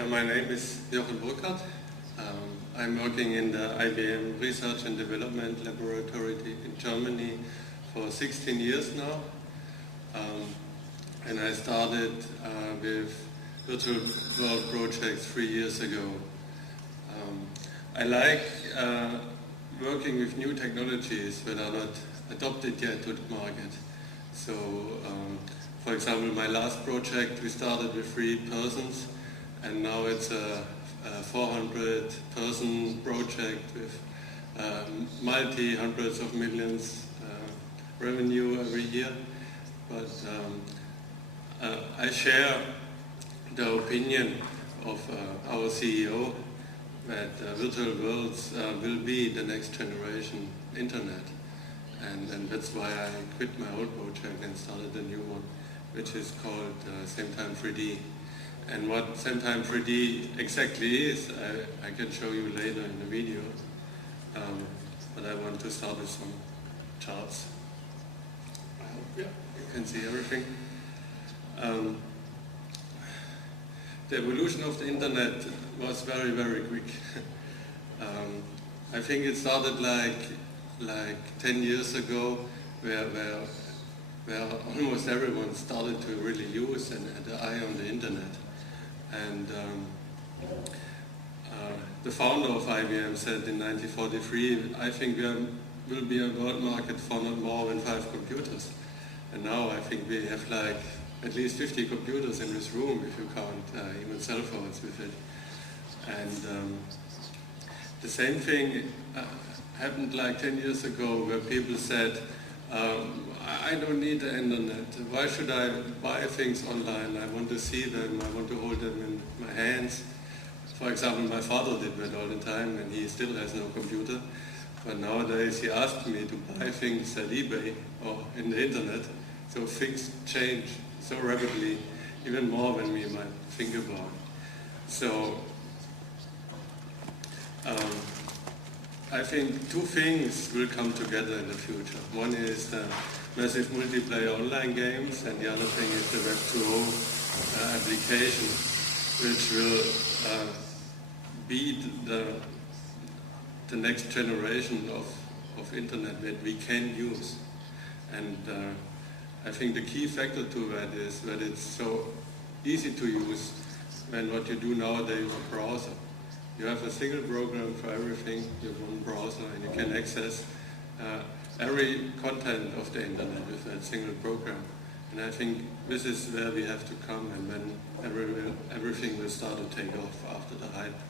Yeah, my name is Jochen Burkhardt. I'm working in the IBM Research and Development Laboratory in Germany for 16 years now. And I started with virtual world projects 3 years ago. I like working with new technologies that are not adopted yet to the market. So, for example, my last project, we started with 3 persons, and now it's a 400-person project with multi-hundreds of millions revenue every year. But I share the opinion of our CEO that virtual worlds will be the next generation internet. And that's why I quit my old project and started a new one, which is called Same-Time 3D. And what Same-Time 3D exactly is, I can show you later in the video. But I want to start with some charts. I hope you can see everything. The evolution of the internet was very, very quick. I think it started like 10 years ago, where almost everyone started to really use and had an eye on the internet. And the founder of IBM said in 1943, I think there will be a world market for not more than 5 computers. And now I think we have like at least 50 computers in this room, if you count even cell phones with it. And the same thing happened like 10 years ago, where people said, I don't need the internet. Why should I buy things online? I want to see them. I want to hold them in my hands. For example, my father did that all the time, and he still has no computer. But nowadays he asks me to buy things at eBay or in the internet. So things change so rapidly, even more than we might think about. So I think 2 things will come together in the future. One is the massive multiplayer online games, and the other thing is the Web 2.0 application, which will be the next generation of internet that we can use. And I think the key factor to that is that it's so easy to use when what you do nowadays is a browser. You have a single program for everything, you have one browser, and you can access every content of the internet with that single program. And I think this is where we have to come, and then everything will start to take off after the hype.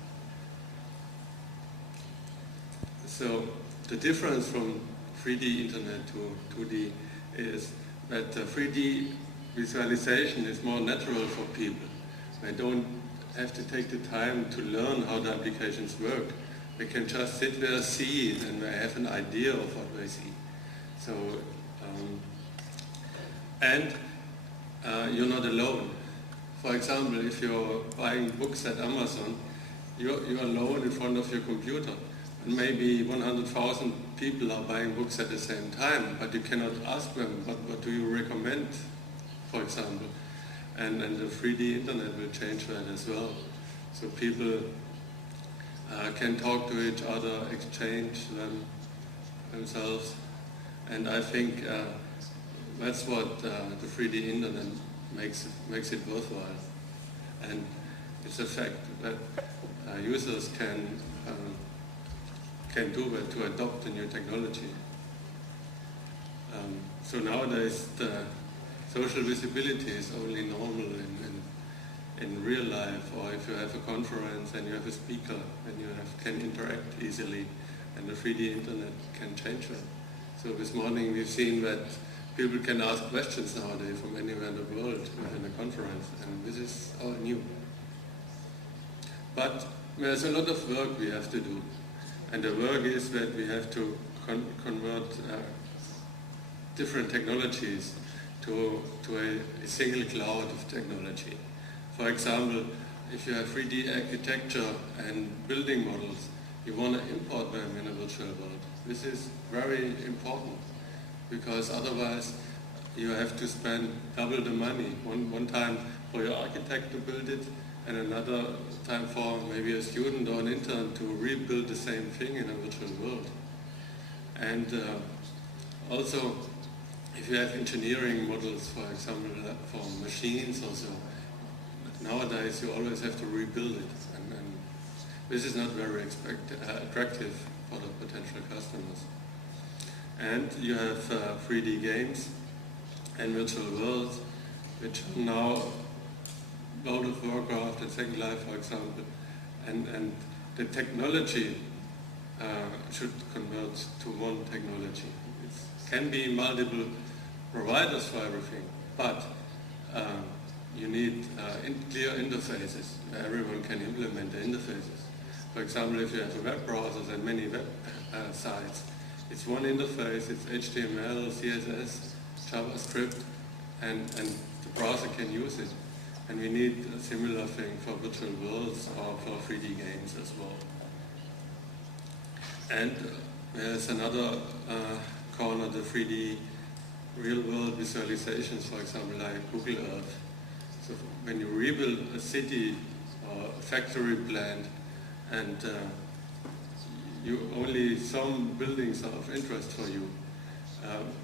So the difference from 3D internet to 2D is that 3D visualization is more natural for people. They don't have to take the time to learn how the applications work. They can just sit there, see it, and they have an idea of what they see. So, and you're not alone. For example, if you're buying books at Amazon, you're alone in front of your computer. And maybe 100,000 people are buying books at the same time, but you cannot ask them, what do you recommend, for example. And the 3D internet will change that as well. So people can talk to each other, exchange themselves. And I think that's what the 3D internet makes it worthwhile. And it's a fact that users can do that to adopt the new technology. So nowadays the social visibility is only normal in real life, or if you have a conference and you have a speaker and you can interact easily, and the 3D internet can change that. So this morning we've seen that people can ask questions nowadays from anywhere in the world within a conference, and this is all new. But there's a lot of work we have to do, and the work is that we have to convert different technologies to a single cloud of technology. For example, if you have 3D architecture and building models, you want to import them in a virtual world. This is very important, because otherwise you have to spend double the money one time for your architect to build it, and another time for maybe a student or an intern to rebuild the same thing in a virtual world. And also, if you have engineering models, for example, for machines or so, nowadays you always have to rebuild it. And this is not very attractive for the potential customers. And you have 3D games and virtual worlds, which are now World of Warcraft and Second Life, for example. And the technology should convert to one technology. It can be multiple providers for everything, but you need clear interfaces where everyone can implement the interfaces. For example, if you have a web browser and many web sites, it's one interface, it's HTML, CSS, JavaScript, and the browser can use it. And we need a similar thing for virtual worlds or for 3D games as well. And there's another corner, the 3D real-world visualizations, for example, like Google Earth. So when you rebuild a city or a factory plant, and only some buildings are of interest for you.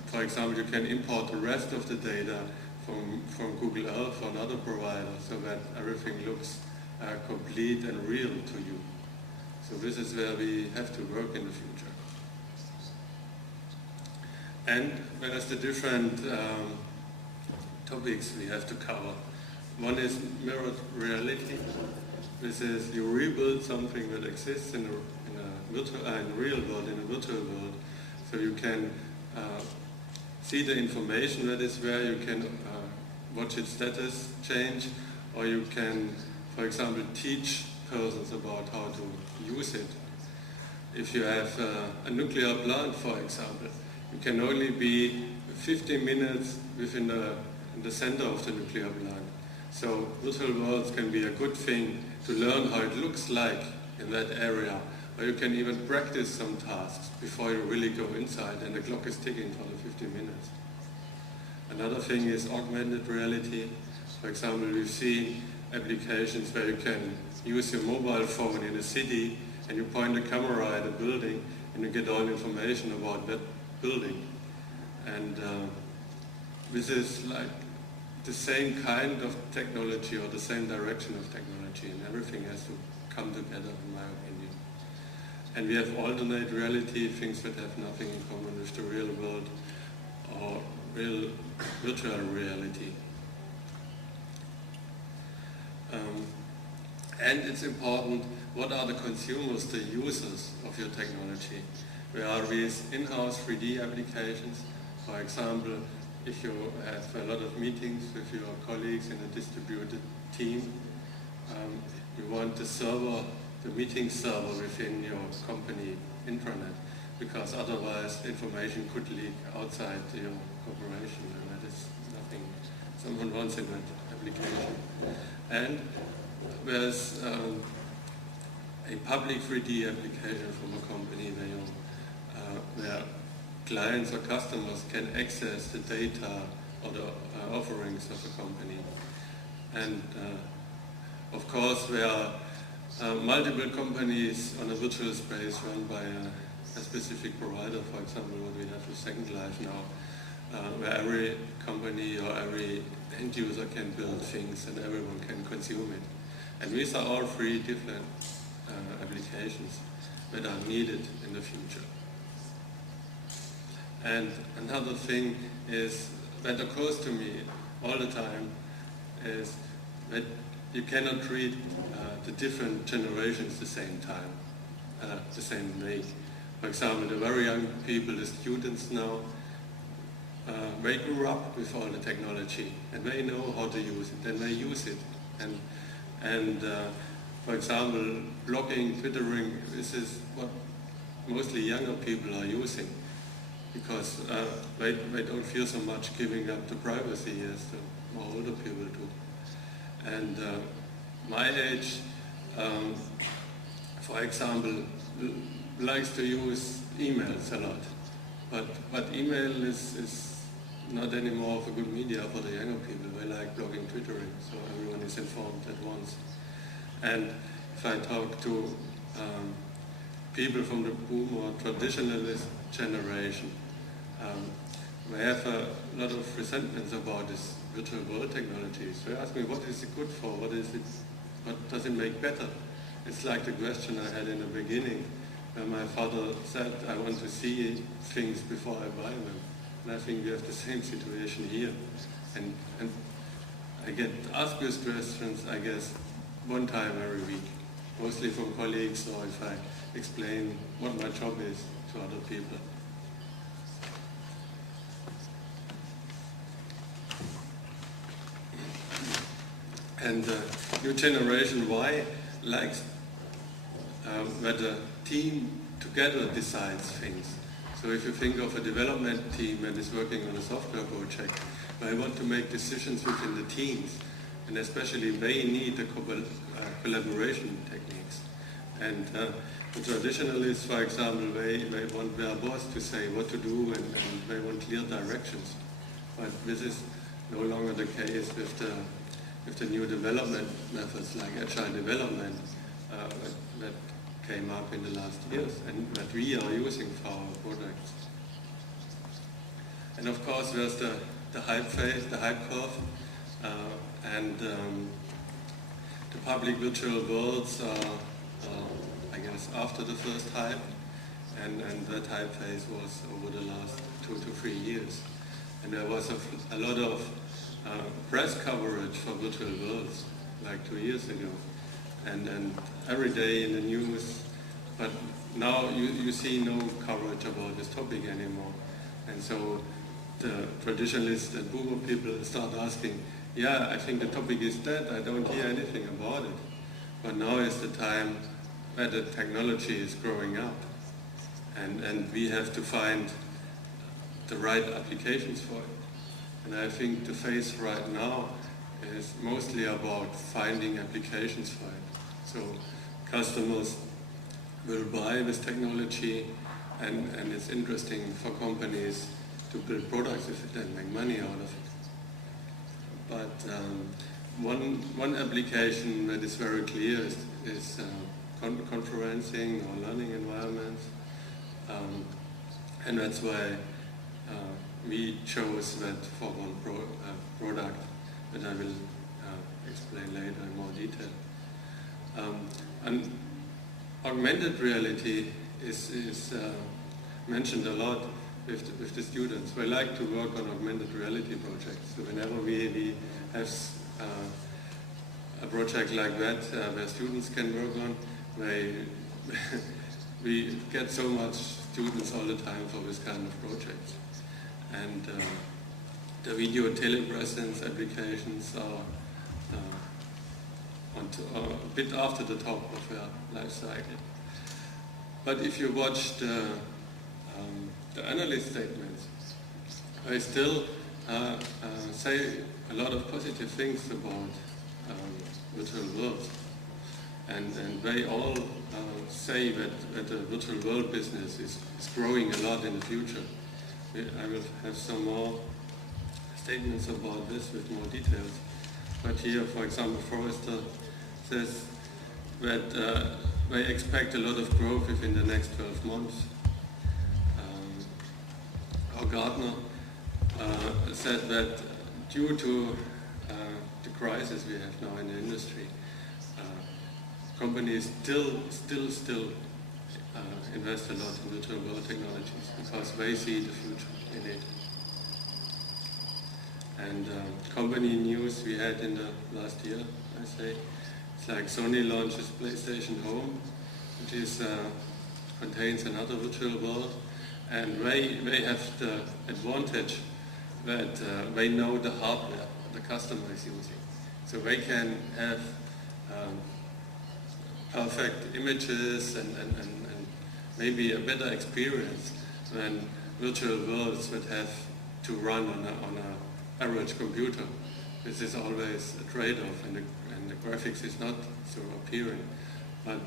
For example, you can import the rest of the data from Google Earth or another provider so that everything looks complete and real to you. So this is where we have to work in the future. And there's the different topics we have to cover. One is mirrored reality. This is you rebuild something that exists in a real world, in a virtual world. So you can see the information that is there, you can watch its status change, or you can, for example, teach persons about how to use it. If you have a nuclear plant, for example, you can only be 15 minutes within the center of the nuclear plant. So virtual worlds can be a good thing to learn how it looks like in that area, or you can even practice some tasks before you really go inside and the clock is ticking for the 15 minutes. Another thing is augmented reality. For example, we've seen applications where you can use your mobile phone in a city and you point the camera at a building and you get all information about that building. And this is like the same kind of technology or the same direction of technology, and everything has to come together, in my opinion. And we have alternate reality, things that have nothing in common with the real world or real virtual reality. And it's important, what are the consumers, the users of your technology? There are these in-house 3D applications. For example, if you have a lot of meetings with your colleagues in a distributed team, you want the meeting server within your company intranet, because otherwise information could leak outside your corporation, and that is nothing someone wants in that application. And there's a public 3D application from a company where clients or customers can access the data or the offerings of a company. And of course, there are multiple companies on a virtual space run by a specific provider, for example, what we have with Second Life now, where every company or every end user can build things and everyone can consume it. And these are all three different applications that are needed in the future. And another thing is that occurs to me all the time is that you cannot treat the different generations the same time, the same way. For example, the very young people, the students now, they grew up with all the technology and they know how to use it and they use it. And for example, blogging, Twittering, this is what mostly younger people are using, because they don't feel so much giving up the privacy as the more older people do. And my age, for example, likes to use emails a lot, but email is not anymore of a good media for the younger people. They like blogging, Twittering, so everyone is informed at once. And if I talk to people from the boom or traditionalist generation, they have a lot of resentments about this virtual world technology. So they ask me, what is it good for? What does it make better? It's like the question I had in the beginning, where my father said, I want to see things before I buy them. And I think we have the same situation here. And I get asked these questions, I guess, one time every week, mostly from colleagues or if I explain what my job is to other people. And the new generation Y likes that the team together decides things. So if you think of a development team that is working on a software project, they want to make decisions within the teams, and especially they need the collaboration techniques. And the traditionalists, for example, they want their boss to say what to do, and they want clear directions. But this is no longer the case with the new development methods like agile development that came up in the last years and that we are using for our projects. And of course there's the hype phase, the hype curve, and the public virtual worlds are, I guess, after the first hype, and that hype phase was over the last 2 to 3 years. And there was a lot of press coverage for virtual worlds, like 2 years ago, and every day in the news, but now you see no coverage about this topic anymore. And so the traditionalists and boomer people start asking, yeah, I think the topic is dead, I don't hear anything about it. But now is the time that the technology is growing up, and we have to find the right applications for it. And I think the phase right now is mostly about finding applications for it. So customers will buy this technology, and it's interesting for companies to build products if it and make money out of it. But one application that is very clear is conferencing or learning environments, and that's why we chose that for one product that I will explain later in more detail. And augmented reality is mentioned a lot with the students. We like to work on augmented reality projects. So whenever we have a project like that where students can work on, we get so much students all the time for this kind of projects. And the video telepresence applications are a bit after the top of their life cycle. But if you watch the analyst statements, they still say a lot of positive things about virtual worlds. And they all say that the virtual world business is growing a lot in the future. I will have some more statements about this with more details. But here, for example, Forrester says that they expect a lot of growth within the next 12 months. Or Gartner said that due to the crisis we have now in the industry, companies still invest a lot in virtual world technologies because they see the future in it. And company news we had in the last year, I say, it's like Sony launches PlayStation Home, which contains another virtual world, and they have the advantage that they know the hardware the customer is using. So they can have perfect images and maybe a better experience than virtual worlds that have to run on an average computer. This is always a trade-off, and the graphics is not so appealing. But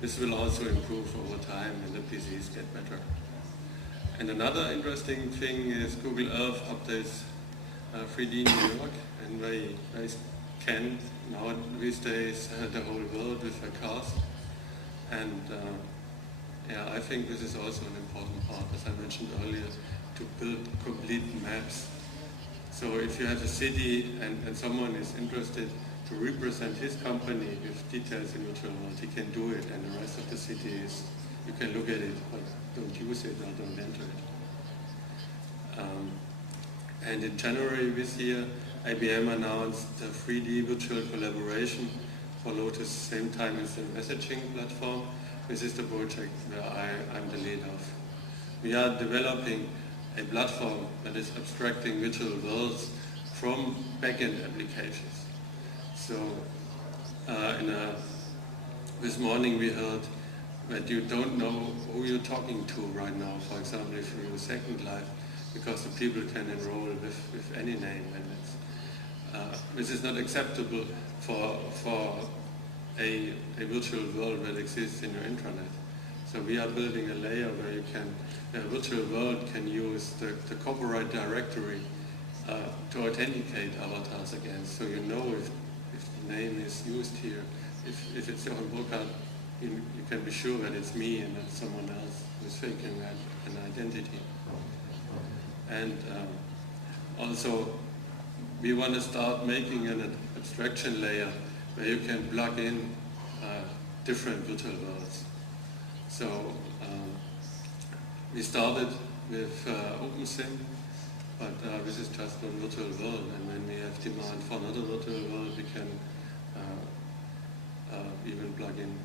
this will also improve over time, and the PCs get better. And another interesting thing is Google Earth updates 3D New York, and they can now these days the whole world with their cars. And yeah, I think this is also an important part, as I mentioned earlier, to build complete maps. So if you have a city and someone is interested to represent his company with details in virtual world, he can do it, and the rest of the city is, you can look at it, but don't use it or don't enter it. And in January this year, IBM announced the 3D virtual collaboration for Lotus, same time as the messaging platform. This is the project where I'm the lead of. We are developing a platform that is abstracting virtual worlds from backend applications. So this morning we heard that you don't know who you're talking to right now, for example, if you use Second Life, because the people can enroll with any name, and this is not acceptable for a virtual world that exists in your intranet. So we are building a layer where a virtual world can use the copyright directory to authenticate avatars against, so you know if the name is used here. If it's Jochen Burkhardt, you can be sure that it's me and not someone else who's faking an identity. And also, we want to start making an abstraction layer where you can plug in different virtual worlds. So we started with OpenSim, but this is just one virtual world, and when we have demand for another virtual world, we can even plug in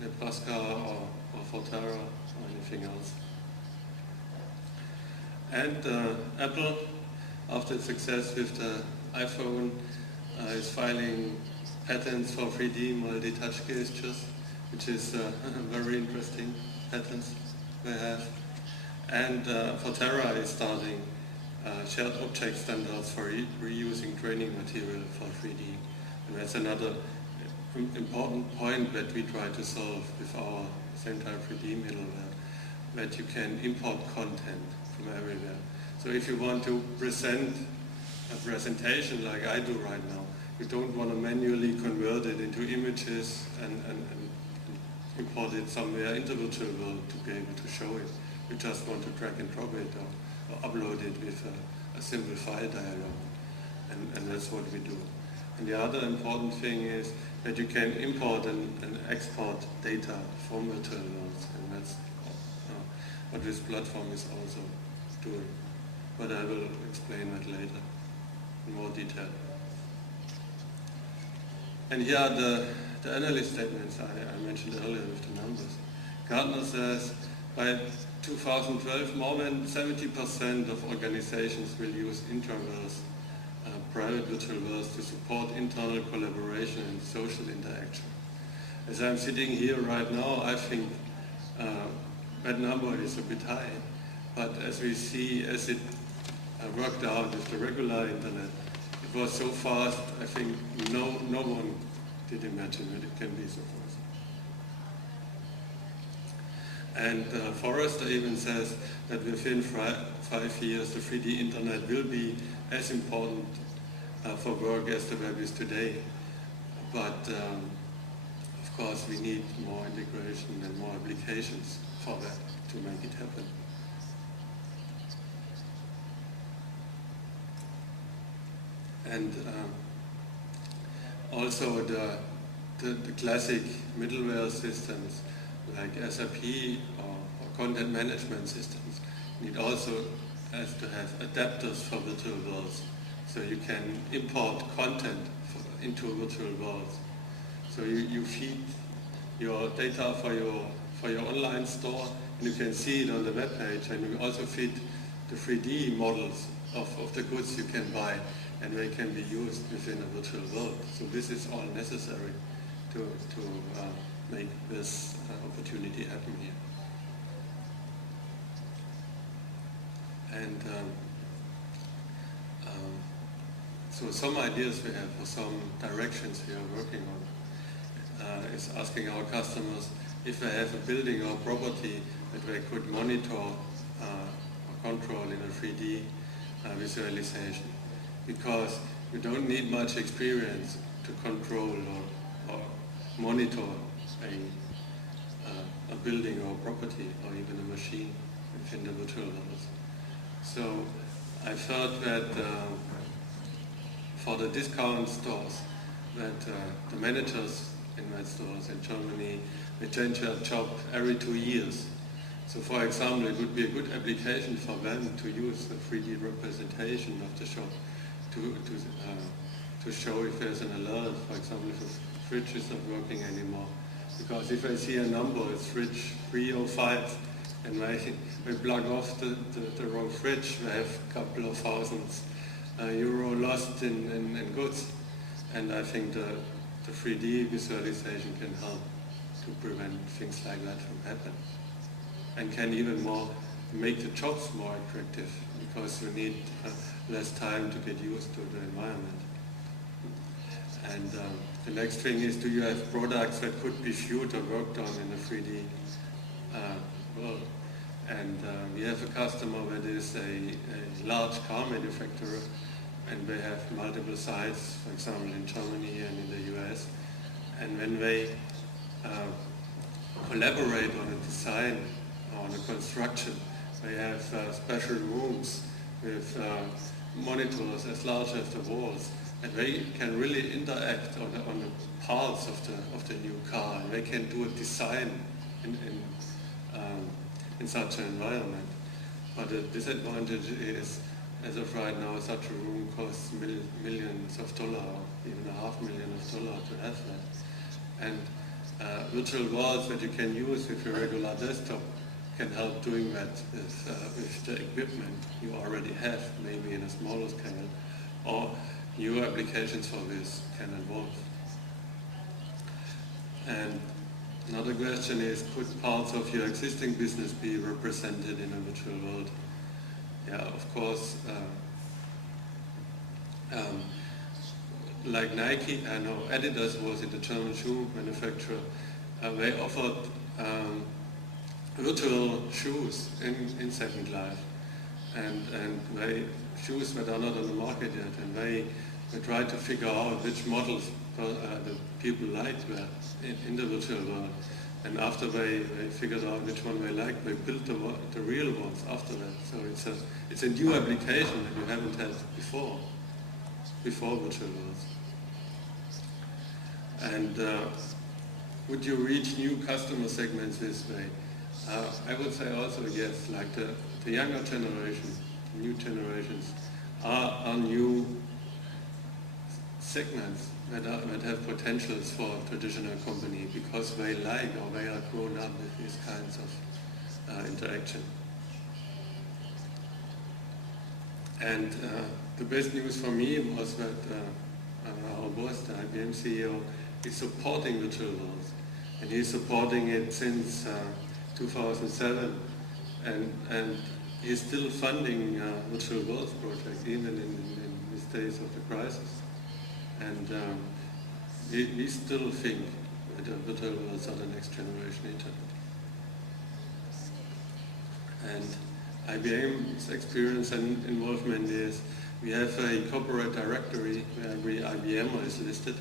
Nebraska or Forterra or anything else. And Apple, after its success with the iPhone, is filing patents for 3D multi-touch gestures, which is very interesting patents they have. And Forterra is starting shared object standards for reusing training material for 3D. And that's another important point that we try to solve with our same time 3D middleware, that you can import content from everywhere. So if you want to present a presentation like I do right now, you don't want to manually convert it into images and import it somewhere in the virtual world to be able to show it. You just want to drag and drop it or upload it with a simple file dialog. And that's what we do. And the other important thing is that you can import and export data from virtual worlds, and that's what this platform is also doing. But I will explain that later in more detail. And here are the analyst statements I mentioned earlier with the numbers. Gartner says by 2012 more than 70% of organizations will use intraverse private virtual worlds to support internal collaboration and social interaction. As I'm sitting here right now, I think that number is a bit high, but as we see, as it worked out with the regular internet, it was so fast, I think no one did imagine that it can be so fast. And Forrester even says that within 5 years the 3D internet will be as important for work as the web is today. But of course we need more integration and more applications for that to make it happen. And also the classic middleware systems like SAP or content management systems need also has to have adapters for virtual worlds, so you can import content into virtual worlds. So you feed your data for your online store, and you can see it on the web page, and you also feed the 3D models of the goods you can buy, and they can be used within a virtual world. So this is all necessary to make this opportunity happen here. And so some ideas we have, or some directions we are working on, is asking our customers if they have a building or property that they could monitor or control in a 3D visualization. Because you don't need much experience to control or monitor a building or property or even a machine within the virtual world. So I felt that for the discount stores, that the managers in my stores in Germany, they change their job every 2 years. So for example, it would be a good application for them to use the 3D representation of the shop to show if there's an alert, for example, if a fridge is not working anymore. Because if I see a number, it's fridge 305, and we plug off the wrong fridge, we have a couple of thousands euro lost in goods. And I think the 3D visualization can help to prevent things like that from happening. And can even more make the jobs more attractive, because you need less time to get used to the environment. And the next thing is, do you have products that could be viewed or worked on in a 3D world? And we have a customer that is a large car manufacturer, and they have multiple sites, for example in Germany and in the US. And when they collaborate on a design or on a construction, they have special rooms with monitors as large as the walls, and they can really interact on the parts of the new car, and they can do a design in such an environment. But the disadvantage is, as of right now, such a room costs millions of dollars, even $500,000 to have that. And virtual worlds that you can use with your regular desktop can help doing that with the equipment you already have, maybe in a smaller scale, or new applications for this can evolve. And another question is, could parts of your existing business be represented in a virtual world? Yeah, of course. Like Nike, I know Adidas was the German shoe manufacturer. They offered virtual shoes in Second Life, and shoes that are not on the market yet, and they tried to figure out which models the people liked were in the virtual world. And after they figured out which one they liked, they built the real ones after that. So it's a new application that you haven't had before virtual worlds. And would you reach new customer segments this way? I would say also yes, like the younger generation, new generations are new segments that have potentials for a traditional company, because they like or they are grown up with these kinds of interaction. And the best news for me was that our boss, the IBM CEO, is supporting virtual worlds, and he's supporting it since 2007, and he's still funding virtual worlds projects even in these days of the crisis. And we still think that virtual worlds are the next generation internet. And IBM's experience and involvement is, we have a corporate directory where every IBMer is listed,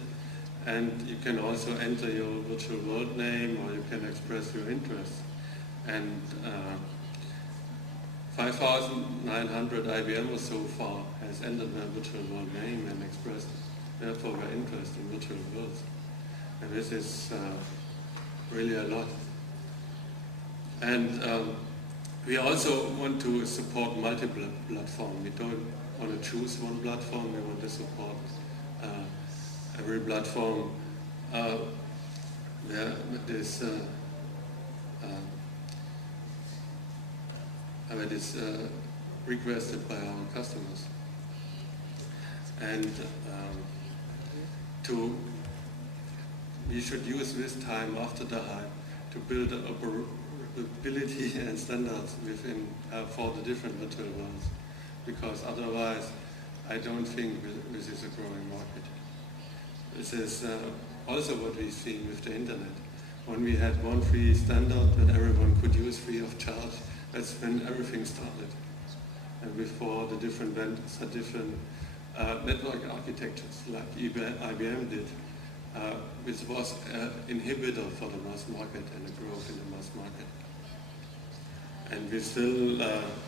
and you can also enter your virtual world name, or you can express your interest. And 5,900 IBMers so far has entered their virtual world name and expressed therefore their interest in virtual worlds. And this is really a lot. And we also want to support multiple platforms. We don't want to choose one platform, we want to support every platform that is requested by our customers. And we should use this time after the hype to build operability and standards within for the different virtual worlds, because otherwise I don't think this is a growing market. This is also what we see with the internet. When we had one free standard that everyone could use free of charge, that's when everything started. And before, the different vendors had different network architectures like IBM did, which was an inhibitor for the mass market and the growth in the mass market. And we still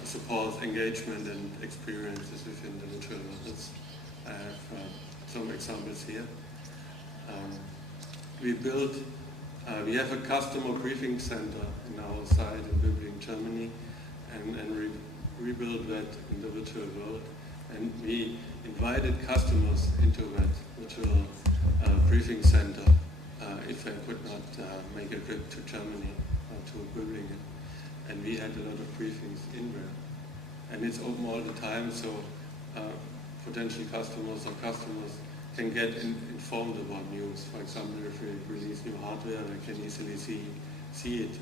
support engagement and experiences within the virtual worlds. I have some examples here. We have a customer briefing center in our site in Böblingen, Germany, and rebuilt that in the virtual world. And we invited customers into that virtual briefing center if they could not make a trip to Germany or to Böblingen. And we had a lot of briefings in there. And it's open all the time, so potential customers or customers can get informed about news. For example, if we release new hardware, they can easily see it.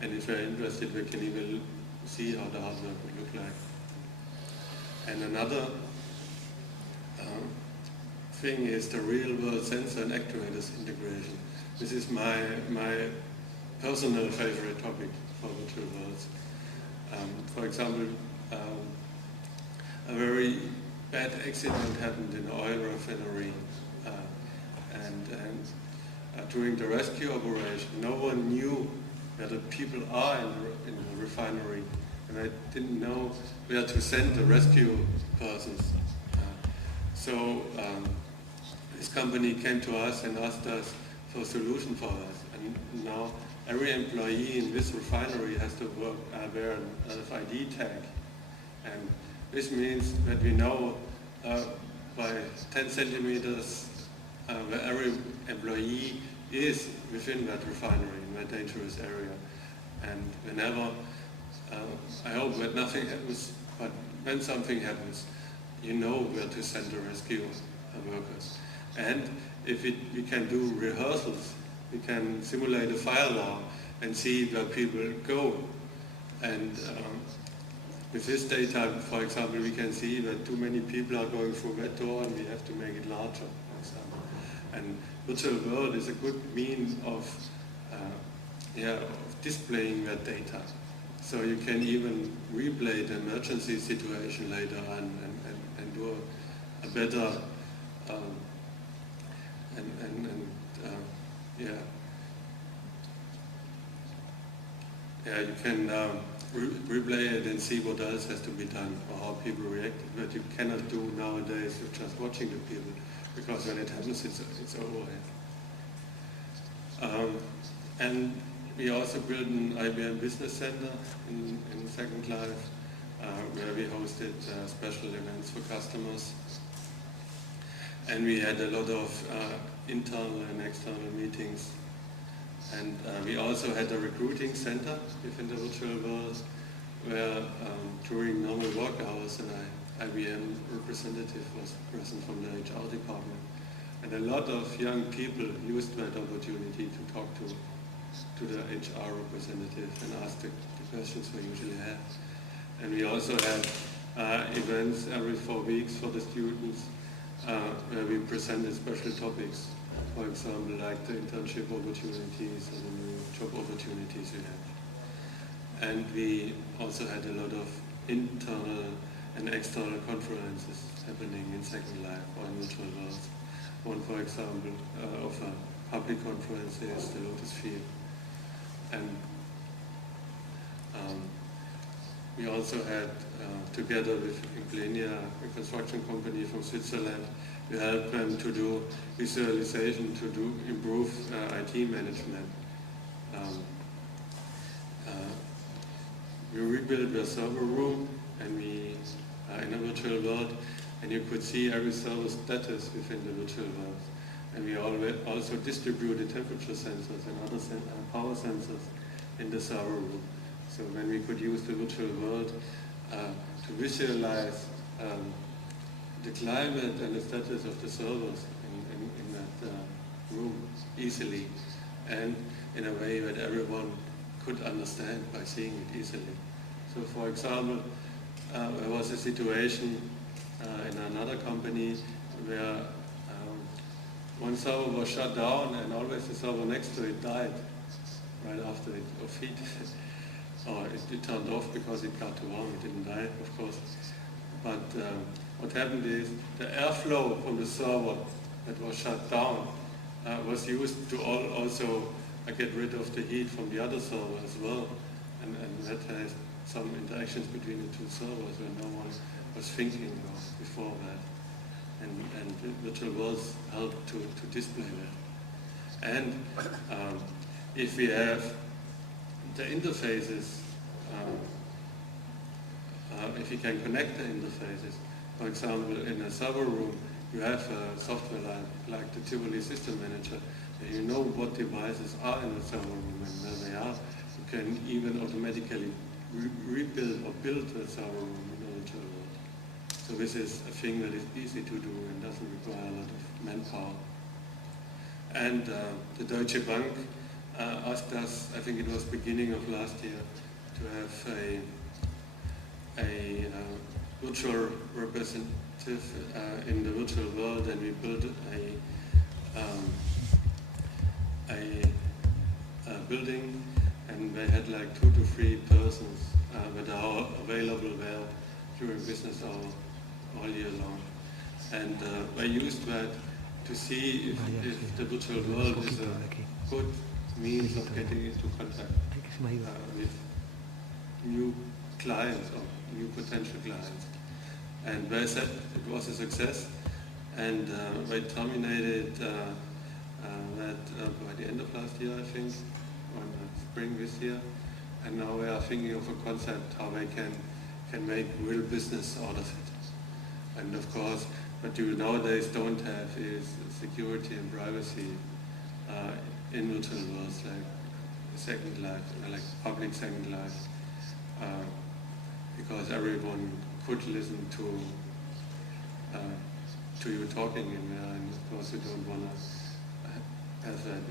And if they're interested, they can even see how the hardware would look like. And another thing is the real-world sensor and actuators integration. This is my personal favorite topic for virtual worlds. For example, a very bad accident happened in an oil refinery, and during the rescue operation, no one knew where the people are in the refinery, and I didn't know where to send the rescue persons. So this company came to us and asked us for a solution for us, and now every employee in this refinery has to wear an RFID tag, and this means that we know by 10 centimeters where every employee is within that refinery, in that dangerous area. And whenever, I hope that nothing happens, but when something happens, you know where to send the rescue workers. And if we can do rehearsals, we can simulate a fire alarm and see where people go. And with this data, for example, we can see that too many people are going through that door and we have to make it larger, for example. And virtual world is a good means of displaying that data. So you can even replay the emergency situation later on and do a better you can replay it and see what else has to be done or how people react. But you cannot do nowadays with just watching the people, because when it happens, it's over. And we also built an IBM Business Center in Second Life, where we hosted special events for customers. And we had a lot of internal and external meetings. And we also had a recruiting center within the virtual world, where during normal work hours an IBM representative was present from the HR department. And a lot of young people used that opportunity to talk to the HR representative and ask the questions we usually have. And we also had events every 4 weeks for the students, where we presented special topics. For example, like the internship opportunities or the new job opportunities we have. And we also had a lot of internal and external conferences happening in Second Life or in virtual worlds. One, for example, of a public conference is the Lotus Field. And we also had, together with Implenia, a construction company from Switzerland, we helped them to do visualization to improve IT management. We rebuilt the server room, and we in a virtual world, and you could see every server status within the virtual world. And we also distributed temperature sensors and other power sensors in the server room. So then we could use the virtual world to visualize the climate and the status of the servers in that room easily, and in a way that everyone could understand by seeing it easily. So for example, there was a situation in another company where one server was shut down and always the server next to it died right after it overheated. Or it turned off because it got too warm. It didn't die, of course. But what happened is the airflow from the server that was shut down was used to also get rid of the heat from the other server as well. And that has some interactions between the two servers where no one was thinking of before that. And virtual worlds help to display that. And if we have the interfaces, if you can connect the interfaces, for example, in a server room, you have a software like the Tivoli System Manager, and you know what devices are in the server room and where they are. You can even automatically rebuild or build a server room in a virtual world. So this is a thing that is easy to do and doesn't require a lot of manpower. And the Deutsche Bank asked us, I think it was beginning of last year, to have a virtual representative in the virtual world, and we built a building, and they had like 2 to 3 persons that are available there during business hours all year long. And they used that to see if the virtual world is a good means of getting into contact with new clients or new potential clients. And they said it was a success, and they terminated that by the end of last year, I think, or spring this year. And now we are thinking of a concept how they can make real business out of it. And of course, what you nowadays don't have is security and privacy in virtual worlds, like Second Life, like public Second Life, because everyone could listen to you talking in there, and of course you don't want to have that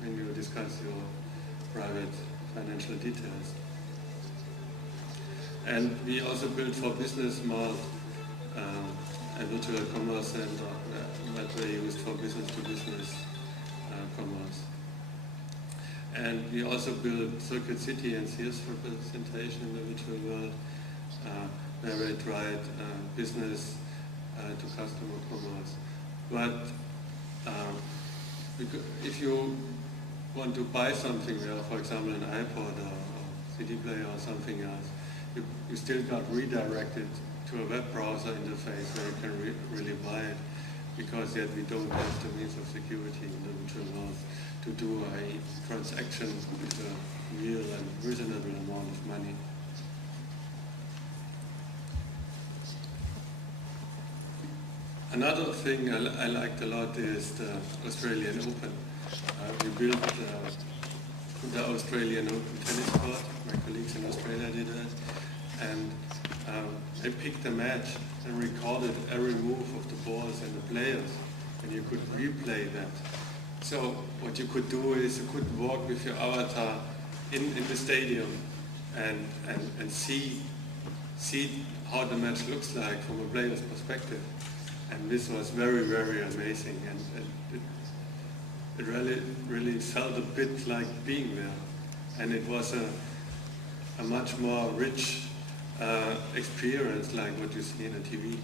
when you discuss your private financial details. And we also built for Business Mart a virtual commerce center that we used for business-to-business commerce. And we also built Circuit City and Sears representation in the virtual world, where we tried business to customer commerce. But if you want to buy something there, for example an iPod or CD player or something else, you still got redirected to a web browser interface where you can really buy it, because yet we don't have the means of security in the virtual world to do a transaction with a real and reasonable amount of money. Another thing I liked a lot is the Australian Open. We built the Australian Open tennis court. My colleagues in Australia did that. And they picked a match and recorded every move of the balls and the players, and you could replay that. So what you could do is you could walk with your avatar in the stadium and see how the match looks like from a player's perspective. And this was very, very amazing, and it really felt a bit like being there. And it was a much more rich experience like what you see in a TV.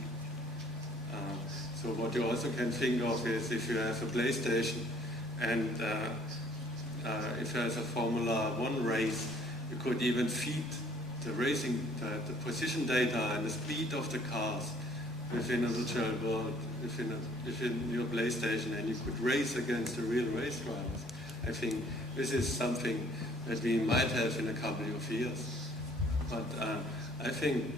So what you also can think of is if you have a PlayStation and if there's a Formula One race, you could even feed the position data and the speed of the cars within a virtual world, within your PlayStation, and you could race against the real race drivers. I think this is something that we might have in a couple of years. But I think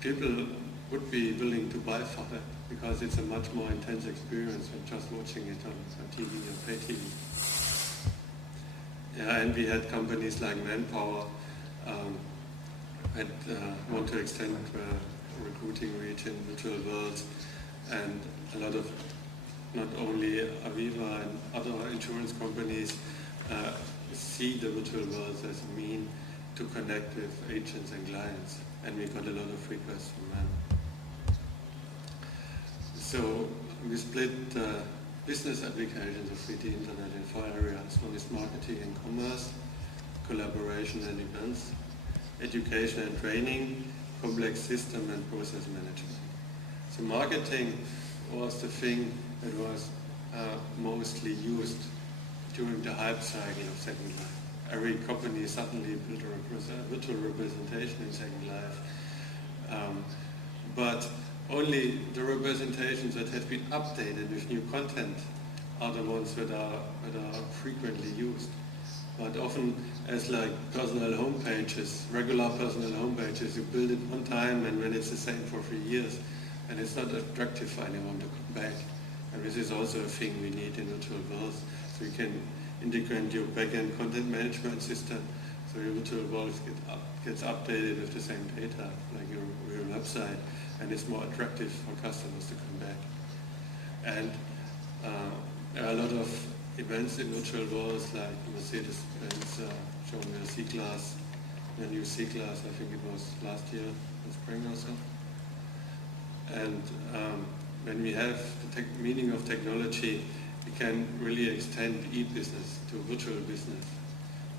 people would be willing to buy for that, because it's a much more intense experience than just watching it on TV or pay TV. Yeah, and we had companies like Manpower that want to extend recruiting reach in virtual worlds, and a lot of not only Aviva and other insurance companies see the virtual worlds as a mean to connect with agents and clients, and we got a lot of requests from them. So we split business applications of 3D Internet in 4 areas. One is marketing and commerce, collaboration and events, education and training, complex system and process management. So marketing was the thing that was mostly used during the hype cycle of Second Life. Every company suddenly built a virtual representation in Second Life. But only the representations that have been updated with new content are the ones that are frequently used. But often as like personal homepages, regular personal homepages, you build it one time and then it's the same for 3 years. And it's not attractive for anyone to come back. And this is also a thing we need in virtual worlds. So you can integrate your backend content management system so your virtual world gets updated with the same data, like your real website, and it's more attractive for customers to come back. And there are a lot of events in virtual worlds, like Mercedes-Benz showing their C-Class, their new C-Class, I think it was last year in spring or so. And when we have the meaning of technology, we can really extend e-business to virtual business.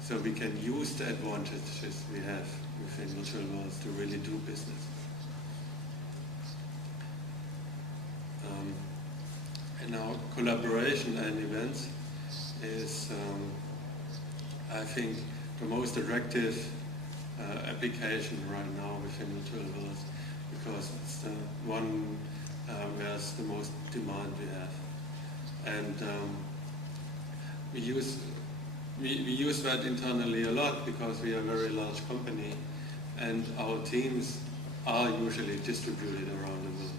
So we can use the advantages we have within virtual worlds to really do business. And now collaboration and events is, I think, the most attractive application right now within virtual worlds, because it's the one where there's the most demand we have. And we use that internally a lot because we are a very large company and our teams are usually distributed around the world.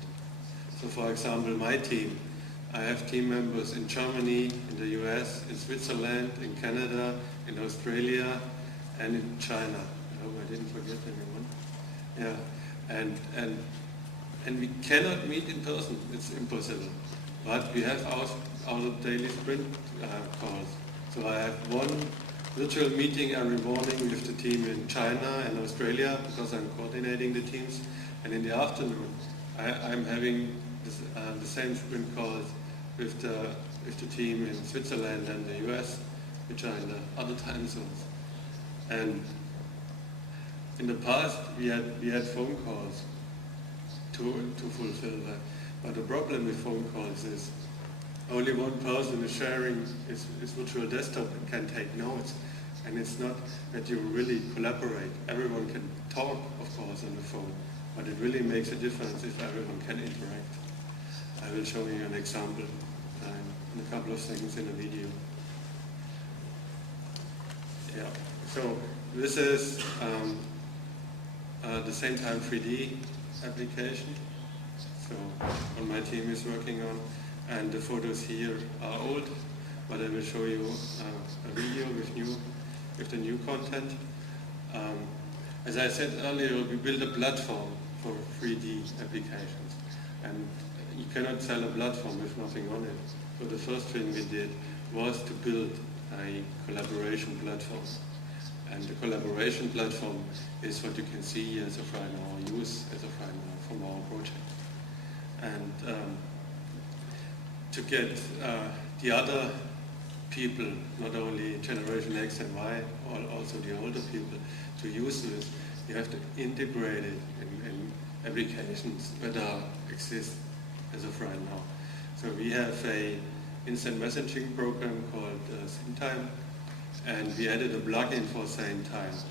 So for example, my team, I have team members in Germany, in the US, in Switzerland, in Canada, in Australia, and in China. I hope I didn't forget anyone. Yeah, and we cannot meet in person. It's impossible. But we have our daily sprint calls. So I have one virtual meeting every morning with the team in China and Australia because I'm coordinating the teams. And in the afternoon, I'm having the same sprint calls with the team in Switzerland and the US, which are in the other time zones. And in the past, we had phone calls to fulfill that. But the problem with phone calls is only one person is sharing his virtual desktop and can take notes. And it's not that you really collaborate. Everyone can talk, of course, on the phone, but it really makes a difference if everyone can interact. I will show you an example in a couple of seconds in a video. Yeah, so this is the same time 3D application. So what my team is working on, and the photos here are old, but I will show you a video with the new content. As I said earlier, we build a platform for 3D applications, and you cannot sell a platform with nothing on it. So the first thing we did was to build a collaboration platform. And the collaboration platform is what you can see as of right now, or use as of right now from our project. And to get the other people, not only Generation X and Y, also the older people, to use this, you have to integrate it in applications that exist as of right now. So we have an instant messaging program called SameTime, and we added a plugin for SameTime,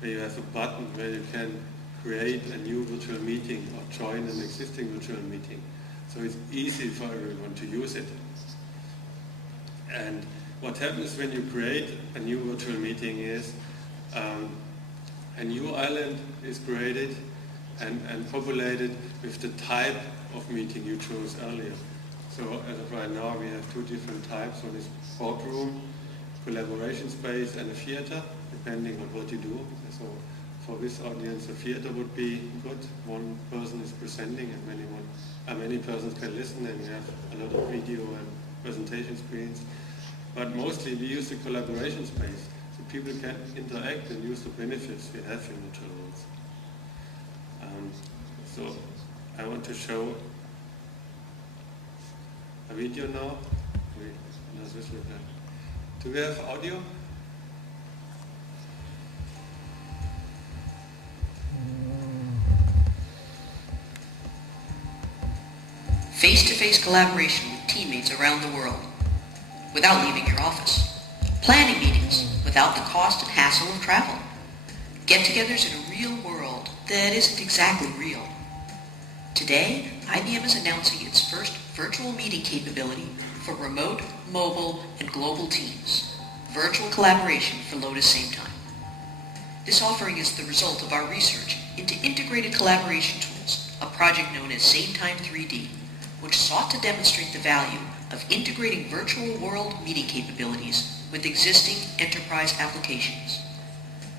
where you have a button where you can create a new virtual meeting or join an existing virtual meeting. So it's easy for everyone to use it. And what happens when you create a new virtual meeting is a new island is created and populated with the type of meeting you chose earlier. So as of right now, we have two different types. One is boardroom, collaboration space, and a theater, depending on what you do. So for this audience, a theater would be good. One person is presenting and many persons can listen, and we have a lot of video and presentation screens. But mostly we use the collaboration space, so people can interact and use the benefits we have in virtual worlds. So I want to show a video now. Does this look like? Do we have audio? face-to-face collaboration with teammates around the world without leaving your office, planning meetings without the cost and hassle of travel, get-togethers in a real world that isn't exactly real. Today, IBM is announcing its first virtual meeting capability for remote, mobile, and global teams, virtual collaboration for Lotus SameTime. This offering is the result of our research into integrated collaboration tools, a project known as SameTime 3D, which sought to demonstrate the value of integrating virtual world meeting capabilities with existing enterprise applications.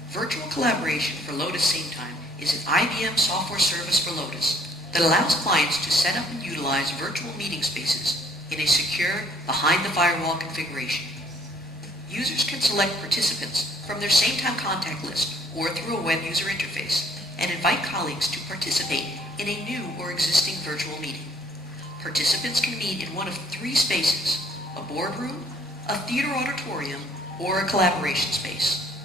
Virtual collaboration for Lotus SameTime is an IBM software service for Lotus that allows clients to set up and utilize virtual meeting spaces in a secure, behind-the-firewall configuration. Users can select participants from their SameTime contact list or through a web user interface and invite colleagues to participate in a new or existing virtual meeting. Participants can meet in one of three spaces: a boardroom, a theater auditorium, or a collaboration space.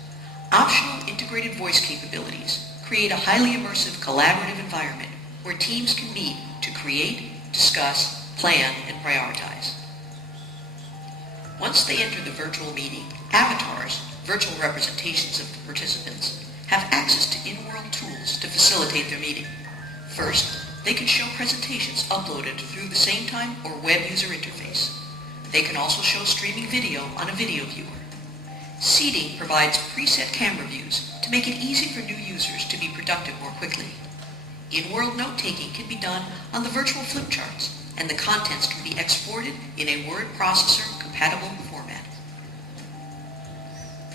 Optional integrated voice capabilities create a highly immersive collaborative environment where teams can meet to create, discuss, plan, and prioritize. Once they enter the virtual meeting, avatars, virtual representations of the participants, have access to in-world tools to facilitate their meeting. First, they can show presentations uploaded through the SameTime or web user interface. They can also show streaming video on a video viewer. Seating provides preset camera views to make it easy for new users to be productive more quickly. In-world note-taking can be done on the virtual flip charts, and the contents can be exported in a word processor-compatible format.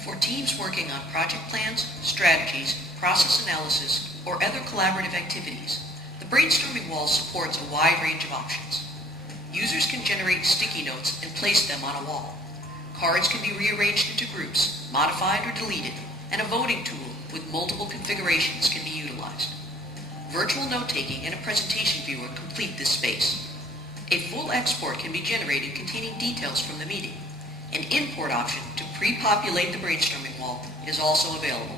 For teams working on project plans, strategies, process analysis, or other collaborative activities, the brainstorming wall supports a wide range of options. Users can generate sticky notes and place them on a wall. Cards can be rearranged into groups, modified or deleted, and a voting tool with multiple configurations can be utilized. Virtual note-taking and a presentation viewer complete this space. A full export can be generated containing details from the meeting. An import option to pre-populate the brainstorming wall is also available.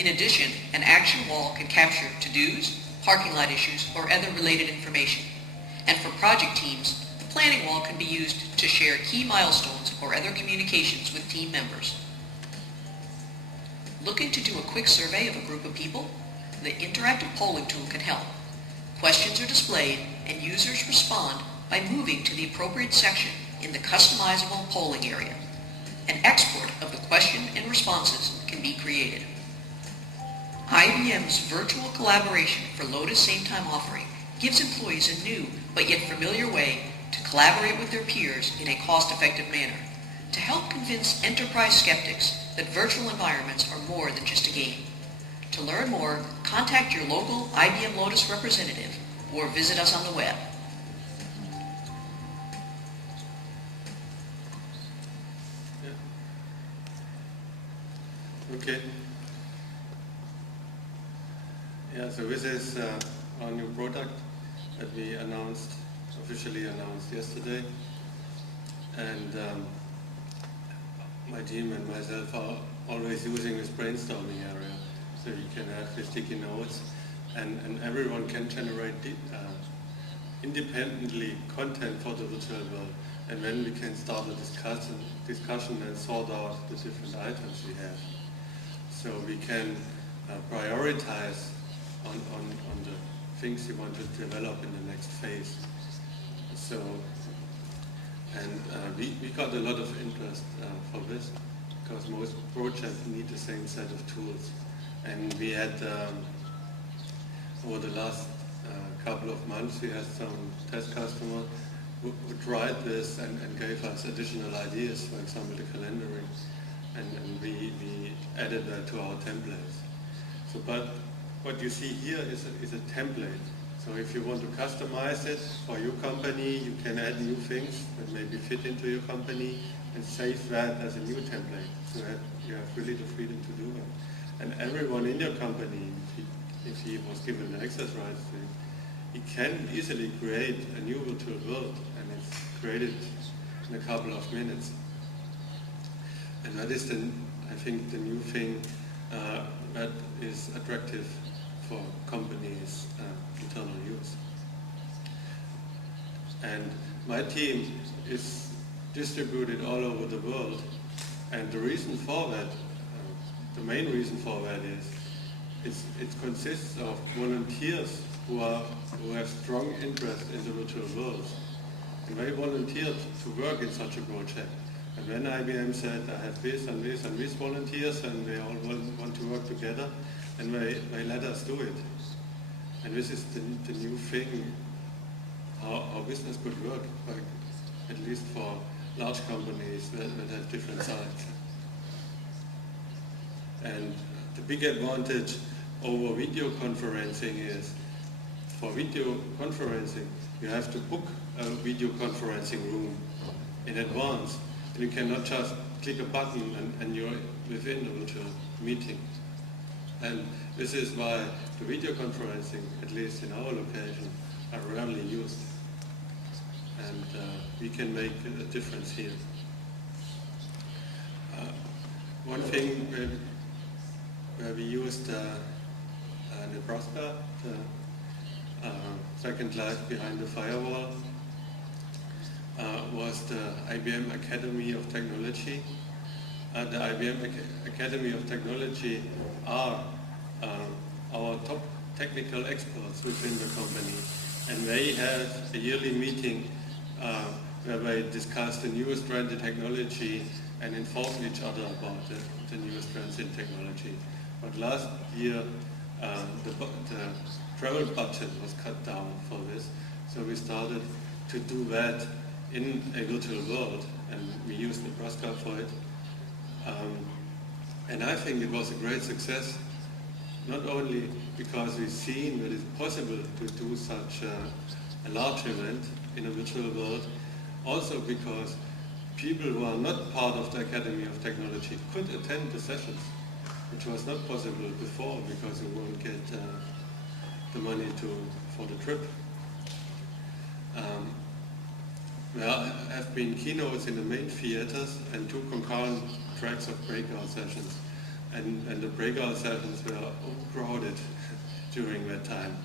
In addition, an action wall can capture to-dos, parking lot issues, or other related information. And for project teams, the planning wall can be used to share key milestones or other communications with team members. Looking to do a quick survey of a group of people? The interactive polling tool can help. Questions are displayed and users respond by moving to the appropriate section in the customizable polling area. An export of the question and responses can be created. IBM's virtual collaboration for Lotus SameTime offering gives employees a new but yet familiar way to collaborate with their peers in a cost-effective manner, to help convince enterprise skeptics that virtual environments are more than just a game. To learn more, contact your local IBM Lotus representative or visit us on the web. Okay. Yeah, so this is our new product that we officially announced yesterday. And my team and myself are always using this brainstorming area. So you can have the sticky notes and everyone can generate independently content for the virtual world. And then we can start a discussion and sort out the different items we have. So we can prioritize on the things you want to develop in the next phase. So, and we got a lot of interest for this because most projects need the same set of tools. And we had, over the last couple of months, we had some test customers who tried this and gave us additional ideas, for example, the calendaring. And we added that to our templates. So, but what you see here is a template. So if you want to customize it for your company, you can add new things that maybe fit into your company and save that as a new template. So that you have really the freedom to do that. And everyone in your company, if he was given the access rights to it, he can easily create a new virtual world, and it's created in a couple of minutes. And that is, I think, the new thing that is attractive for companies' internal use. And my team is distributed all over the world. And the reason for that, the main reason for that is it consists of volunteers who have strong interest in the virtual world. And they volunteered to work in such a project. And when IBM said, I have this and this and these volunteers, and they all want to work together, and they let us do it. And this is the new thing, how business could work, like, at least for large companies that have different sides. And the big advantage over video conferencing is, for video conferencing, you have to book a video conferencing room in advance. And you cannot just click a button and you're within the virtual meeting. And this is why the video conferencing, at least in our location, are rarely used. And we can make a difference here. One thing where we used Nebraska, the Second Life Behind the Firewall, was the IBM Academy of Technology. The IBM Academy of Technology are our top technical experts within the company, and they have a yearly meeting where they discuss the newest trend in technology and inform each other about the newest trends in technology. But last year the travel budget was cut down for this, so we started to do that in a virtual world, and we used Nebraska for it. And I think it was a great success, not only because we've seen that it's possible to do such a large event in a virtual world, also because people who are not part of the Academy of Technology could attend the sessions, which was not possible before because you won't get the money for the trip. There have been keynotes in the main theaters and 2 concurrent tracks of breakout sessions. And the breakout sessions were overcrowded during that time.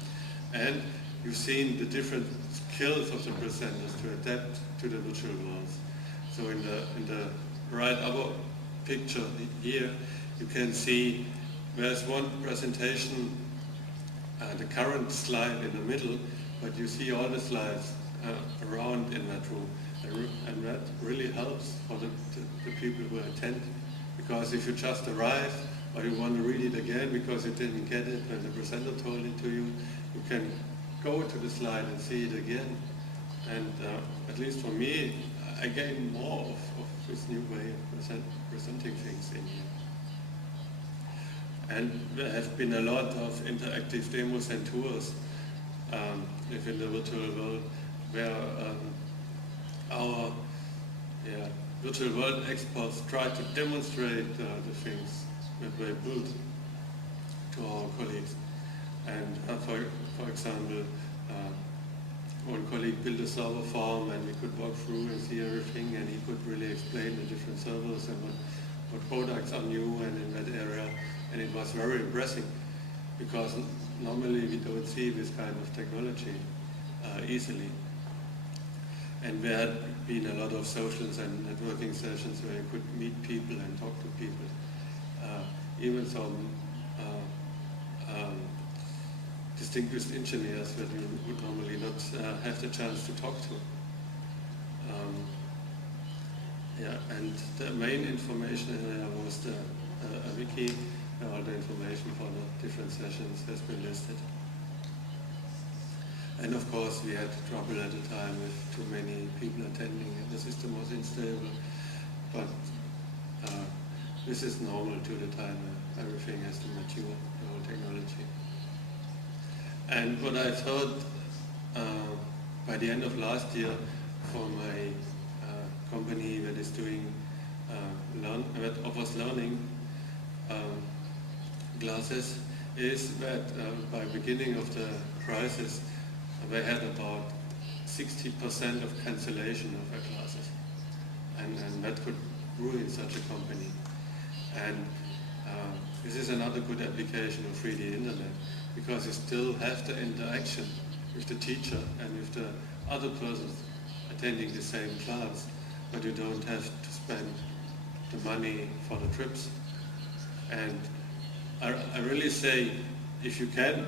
And you've seen the different skills of the presenters to adapt to the virtual worlds. So in the right upper picture here, you can see there's one presentation, the current slide in the middle, but you see all the slides around in that room. And that really helps for the people who attend, because if you just arrive or you want to read it again because you didn't get it when the presenter told it to you, you can go to the slide and see it again. And at least for me, I gain more of this new way of presenting things in here. And there have been a lot of interactive demos and tours within the virtual world, where our virtual world experts try to demonstrate the things that they built to our colleagues. And for example, one colleague built a server farm, and we could walk through and see everything, and he could really explain the different servers and what products are new and in that area. And it was very impressive, because normally we don't see this kind of technology easily. And there had been a lot of socials and networking sessions where you could meet people and talk to people. Even some distinguished engineers that you would normally not have the chance to talk to. And the main information area was a wiki, where all the information for the different sessions has been listed. And of course we had trouble at the time with too many people attending, and the system was unstable. But this is normal to the time everything has to mature, the whole technology. And what I've heard by the end of last year from my company that is doing that offers learning classes is that by beginning of the crisis they had about 60% of cancellation of their classes, and that could ruin such a company. And this is another good application of 3D Internet, because you still have the interaction with the teacher and with the other persons attending the same class, but you don't have to spend the money for the trips. And I really say, if you can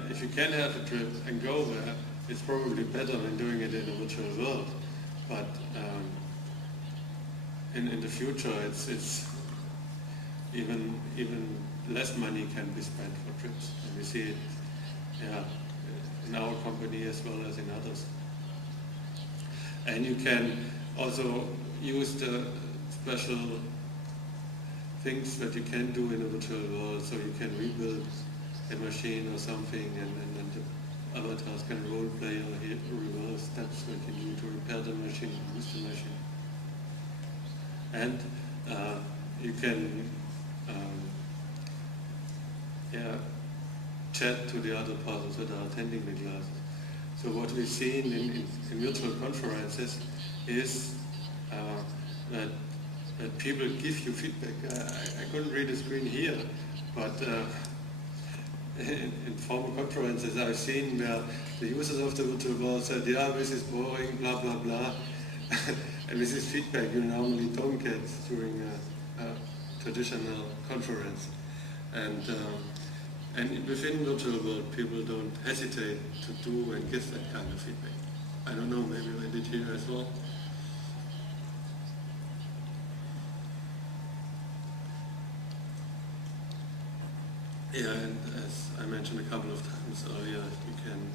have a trip and go there, it's probably better than doing it in a virtual world. But in the future, it's even less money can be spent for trips, and we see it, in our company as well as in others. And you can also use the special things that you can do in a virtual world, so you can rebuild a machine or something, and the avatars can role play or reverse steps that you do to repair the machine, use the machine. And you can chat to the other persons that are attending the classes. So what we've seen in virtual conferences is that people give you feedback. I couldn't read the screen here, but in formal conferences I've seen where the users of the virtual world said, yeah, this is boring, blah, blah, blah. And this is feedback you normally don't get during a traditional conference. And within virtual world, people don't hesitate to do and give that kind of feedback. I don't know, maybe I did here as well. Yeah, and as I mentioned a couple of times earlier, you can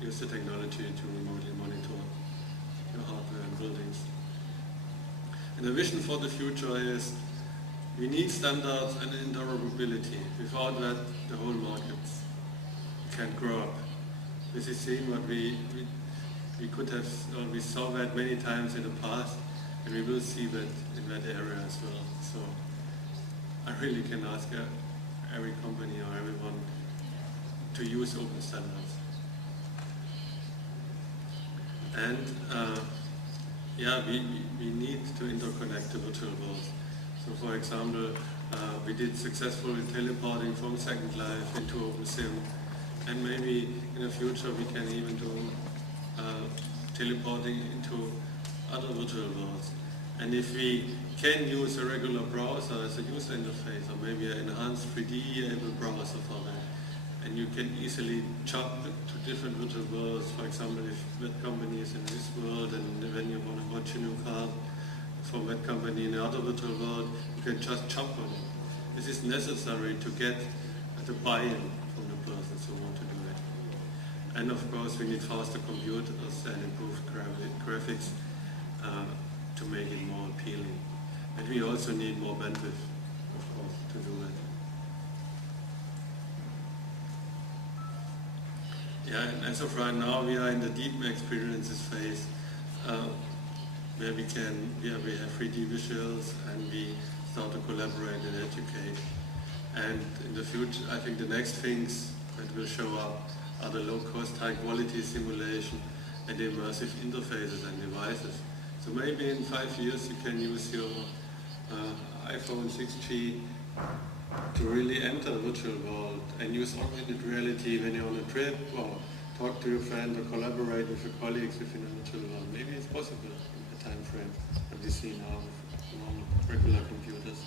use the technology to remotely monitor your hardware and buildings. And the vision for the future is we need standards and interoperability. Without that, the whole market can't grow up. This is seen what we could have, or we saw that many times in the past, and we will see that in that area as well. So I really can ask every company or everyone to use open standards. And we need to interconnect the virtual worlds. So for example, we did successfully teleporting from Second Life into OpenSim, and maybe in the future we can even do teleporting into other virtual worlds. And if we can use a regular browser as a user interface, or maybe an enhanced 3D-able browser for that, and you can easily jump to different virtual worlds. For example, if that company is in this world, and when you want to watch a new car from that company in another virtual world, you can just jump on it. This is necessary to get the buy-in from the persons who want to do it. And of course, we need faster computers and improved graphics to make it more appealing. And we also need more bandwidth, of course, to do it. Yeah, and as of right now, we are in the deep experiences phase, where we have 3D visuals, and we start to collaborate and educate. And in the future, I think the next things that will show up are the low-cost, high-quality simulation and the immersive interfaces and devices. So maybe in 5 years you can use your iPhone 6G to really enter the virtual world and use augmented reality when you're on a trip, or talk to your friend or collaborate with your colleagues within a virtual world. Maybe it's possible in the time frame that we see now with normal, regular computers.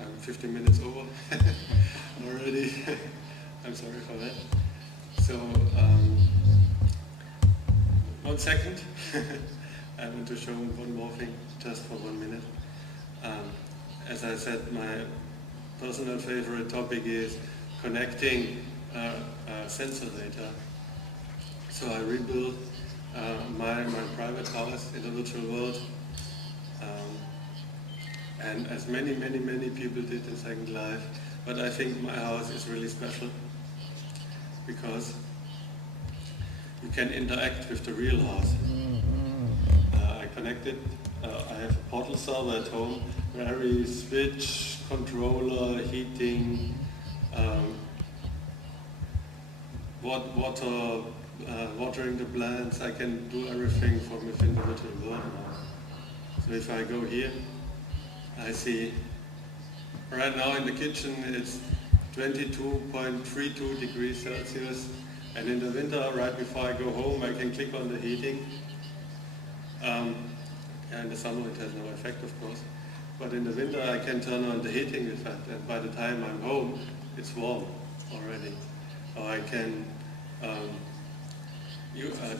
I'm 15 minutes over already. I'm sorry for that. So, 1 second. I want to show one more thing, just for 1 minute. As I said, my personal favorite topic is connecting sensor data. So I rebuilt my private house in the virtual world. And as many people did in Second Life, but I think my house is really special because you can interact with the real house. I connected, I have a portal server at home where every switch, controller, heating, watering the plants, I can do everything from within the virtual world now. So if I go here, I see right now in the kitchen it's 22.32 degrees Celsius, and in the winter, right before I go home, I can click on the heating. And in the summer it has no effect, of course. But in the winter I can turn on the heating effect, and by the time I'm home, it's warm already. Or I can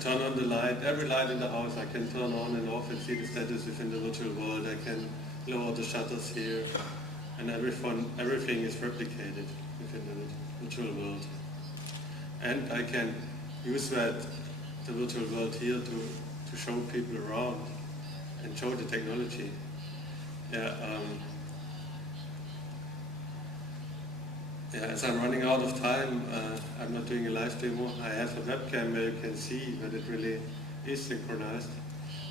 turn on the light, every light in the house I can turn on and off and see the status within the virtual world. I can lower the shutters here, and everything is replicated within the virtual world. And I can use the virtual world here to show people around and show the technology. As I'm running out of time, I'm not doing a live demo. I have a webcam where you can see that it really is synchronized.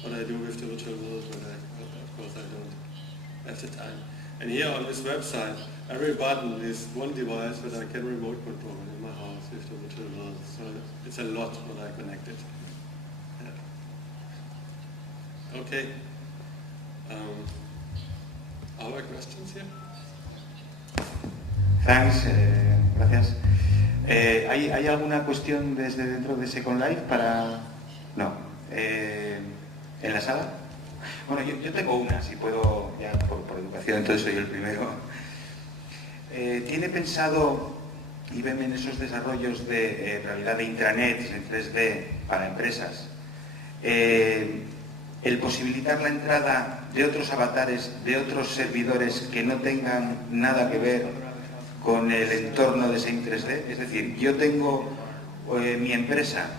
What I do with the virtual world, but of course I don't have the time. And here on this website, every button is one device that I can remote control in my house with the virtual world. So it's a lot what I connected. Yeah. Okay. Other questions here? Thanks, gracias. ¿Hay alguna cuestión desde dentro de Second Life para...? No. ¿En la sala? Bueno, yo tengo una, si puedo, ya por educación, entonces soy el primero. ¿Tiene pensado IBM en esos desarrollos de realidad de intranets en 3D para empresas, el posibilitar la entrada de otros avatares, de otros servidores que no tengan nada que ver con el entorno de SEIM 3D? Es decir, yo tengo mi empresa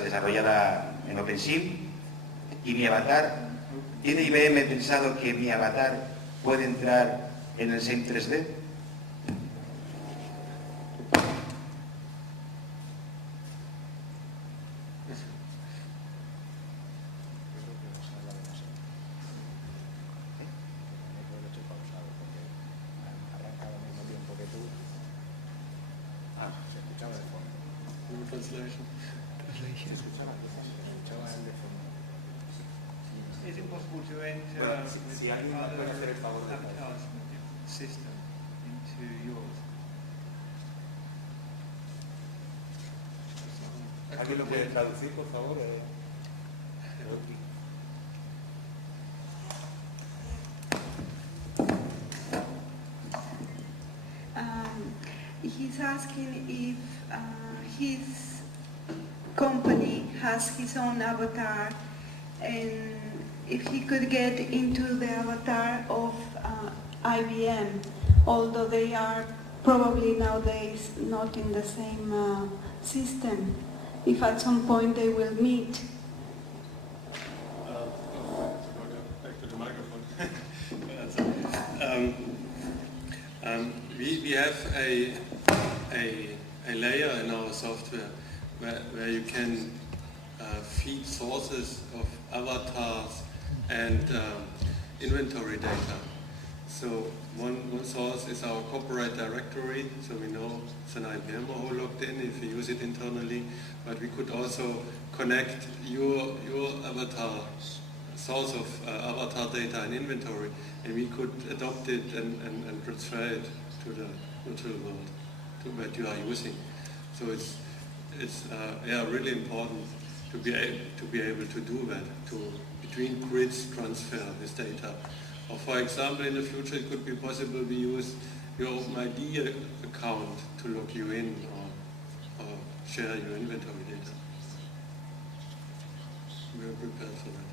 desarrollada en OpenSIM y mi avatar, ¿tiene IBM pensado que mi avatar puede entrar en el SEIM 3D? Is it possible to enter other avatars system into yours? ¿Alguien lo puede traducir, por favor? He's asking if his company has his own avatar, and if he could get into the avatar of IBM, although they are probably nowadays not in the same system, if at some point they will meet. Back to the microphone. We have a layer in our software where you can feed sources of avatars and inventory data. So one source is our corporate directory, so we know it's an IBM who logged in if you use it internally, but we could also connect your avatar, source of avatar data and inventory, and we could adopt it and transfer it to the virtual world that you are using. So it's really important to be able to do that, to between grids transfer this data. Or for example, in the future it could be possible we use your OpenID account to log you in or share your inventory data. We are prepared for that.